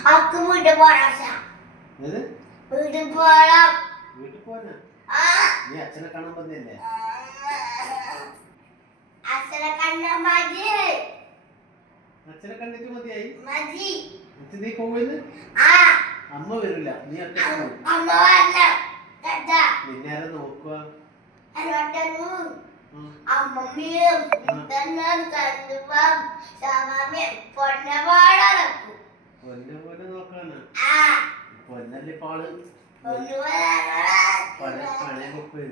aku udah puasa. Udah puasa. വീട്ടിൽ പോനാ നീ അച്ഛനെ കാണാൻ വന്നില്ലേ അച്ഛനെ കണ്ടാ മതി. അച്ഛനെ കണ്ടിട്ട് മതിയായി മതി. നീ പോവുന്നത് അമ്മ വരില്ല നീ അമ്മ വരണം. നിന്നെ ആരാ നോക്കുക അമ്മമ്മയും പൊന്നെ പോലെ നോക്കാനാ പൊന്നല്ലേ പാള് പഴയ കൊപ്പ്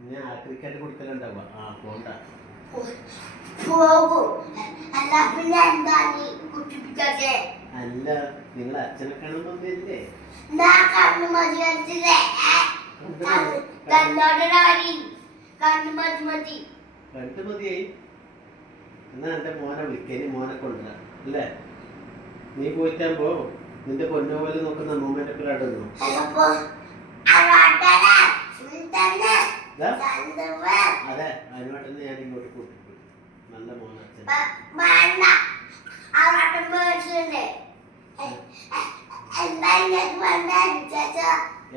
നീ ക്രിക്കറ്റ് കൊടുക്കലുണ്ടാവുക പോണ്ട പോകും. അല്ല പിന്നെ എന്താ നീ കുട്ടിപ്പിച്ചേ? അല്ല നിങ്ങൾ അച്ഛനെ കാണാൻ വന്നില്ലേ കണ്ണു മതി മനസ്സിലേ കണ്ണോടാടി കണ്ണു മതി മതി കണ്ടു മതിയായി എന്നാ എന്റെ മോനെ വിളിക്കനി മോനെ കൊണ്ടുവരാ അല്ലേ നീ പോയിട്ടാകുമ്പോ നിന്റെ പൊന്നോ പോലെ നോക്കുന്ന അമ്മൂമ്മേന്റെ പിള്ളാടുന്നു അതെ അതിനോട്ടന്നെ ഞാൻ ഇങ്ങോട്ട് കൂട്ടിപ്പോയി നല്ല മോനെ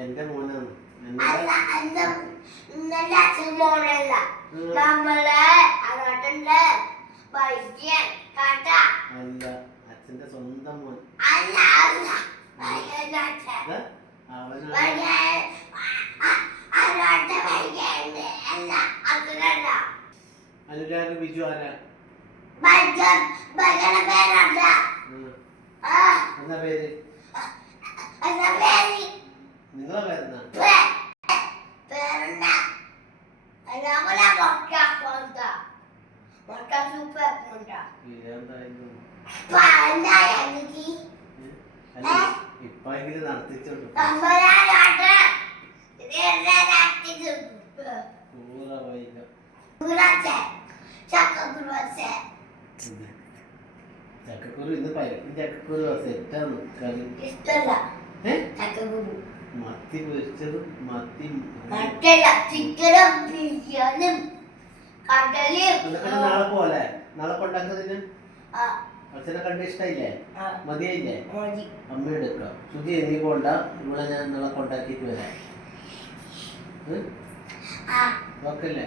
എന്റെ മോനാണ് അല്ല അച്ഛന്റെ സ്വന്തം മോൻ അനുരാഗ് ബിജു ആരാ എന്നാ പേര് നിങ്ങളെ പേരെന്നാ ഇപ്പെങ്കിലും നടത്തിച്ചോണ്ട് ചക്കക്കുരു ഇന്ന് പരിപ്പും ചക്കക്കുരു സെറ്റാണ് കറി മത്തി പൊരിച്ചതും മത്തി നാളെ പോലെ നാളെ കൊണ്ടാക്കുന്നതിന് അച്ഛനെ കണ്ട ഇഷ്ടായില്ലേ മതിയായില്ലേ അമ്മ എടുക്കാം സുധി നീ പോണ്ട ഇവിടെ ഞാൻ നാളെ കൊണ്ടാക്കിട്ട് വരാം ഓക്കല്ലേ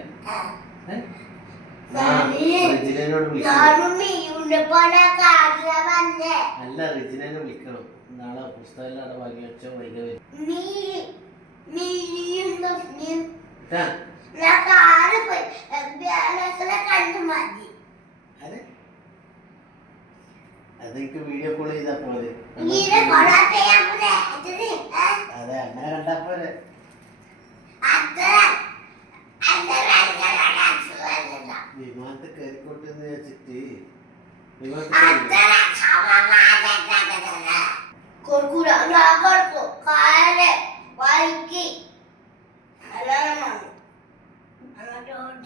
അല്ല റിജിനെ വിളിക്കണം നാളെ പുസ്തകം അവിടെ വാങ്ങി വെച്ചോ വൈകി വരും അതെനിക്ക് വീഡിയോ കോൾ ചെയ്താ പോലെ അതെ അങ്ങനെ കണ്ടാ പോലെ വിമാനത്തിൽ കയറിക്കോട്ടെ എന്ന് വെച്ചിട്ട്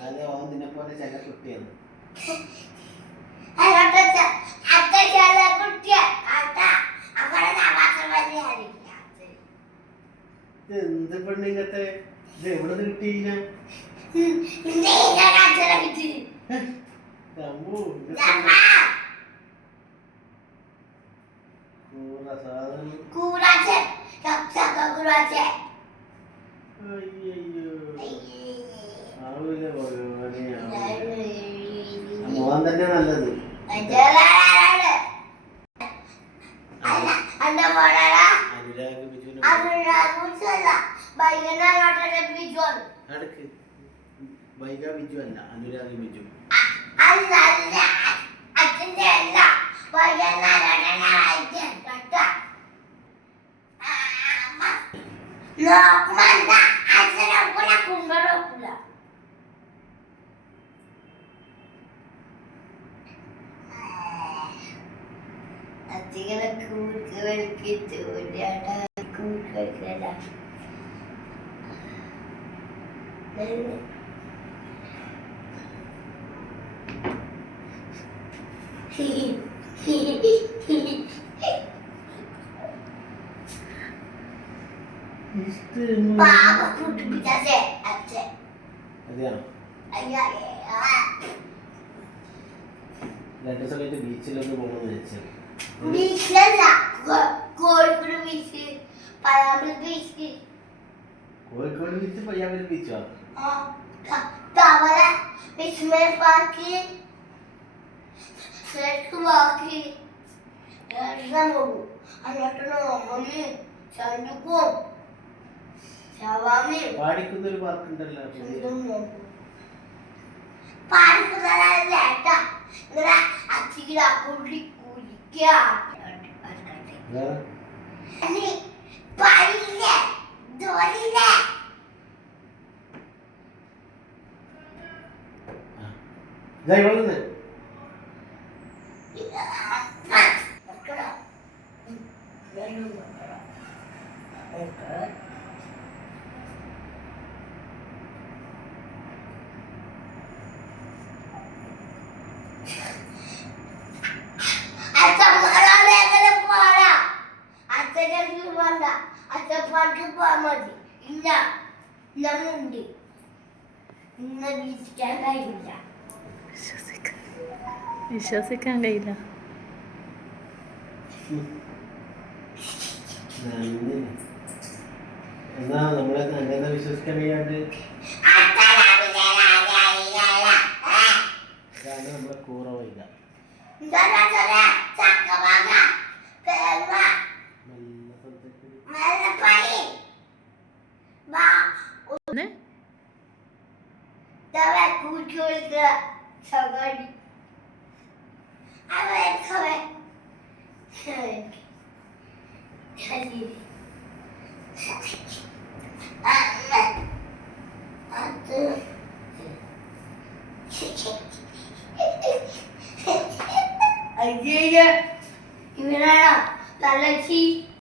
അതെ ഓൻ നിന്നെ പോലെ ചില കുട്ടിയാണ് എന്ത് പെണ്ണിങ്ങത്തെ ഇത് എവിടെ നിന്ന് കിട്ടിയില്ല മോൻ തന്നെ നല്ലത് അനുരാഗ് ബിജുവിനെ ബൈഗ ബിജു അല്ല അനുരാഗ് ബിജു രണ്ടു സമയത്ത് ബീച്ചിലൊന്ന് പോകണമെന്ന് വെച്ചാൽ ബീച്ചിലല്ല Kozhikode beach Payyambali beach Kozhikode beach Payyambali ബീച്ചോ തവള വിസ്മയ പാർക്ക് ബാക്കി പോകും അങ്ങോട്ട് അമ്മയും ചണ്ടുക്കും ശവാമിയും പാടിക്കുന്നൊരു പാർക്കുണ്ടല്ലോ പാർക്കുന്നേട്ടാ ഇങ്ങനെ അച്ഛിക്കിട കുളി കുളിക്കുക പൈല്ലേ ദോലില്ലേ ജൈവന്ന് അച്ഛപ്പാർക്ക് പോവാൻ മതി ഇല്ല ഞങ്ങളുണ്ട് ഇന്ന് വിളിക്കാൻ കഴിയില്ല വിശ്വസിക്കാൻ കഴിയില്ല. എന്നാ നമ്മളെ എന്നെ വിശ്വസിക്കാൻ കഴിയാണ്ട് നമ്മളെ കൂറ വൈക ഇവനാണോ തലച്ചി